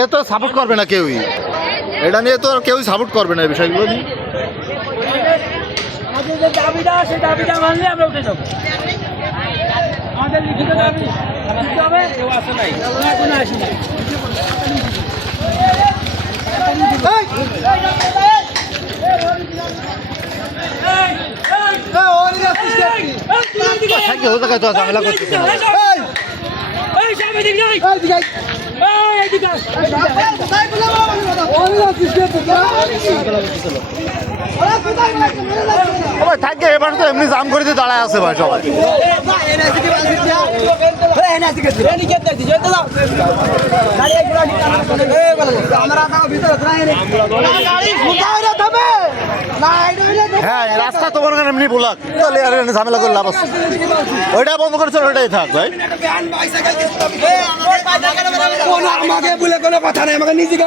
এ তো সাপোর্ট করবে না কেউই, এটা নিয়ে তো কেউই সাপোর্ট করবে না এই বিষয়গুলো নিয়ে। আমাদের যে দাবিটা সেই দাবিটা মানলে আমরা উঠে যাবো। আমাদের লিখিত দাবি দিতে হবে। কেউ আসে নাই, কোনো আসি নাই। ঝামেলা করতেছে থাকে, এবার তো এমনি জাম করে দিয়ে দাঁড়ায় আছে ভাই সবাই। হ্যাঁ রাস্তা তোমার এমনি বলাক, তাহলে আর ঝামেলা করে লাভ আছে। ওইটা বন্ধ করেছিল, ওইটাই থাক ভাই। আমাকে বলে কোনো কথা নাই, আমাকে নিজেকে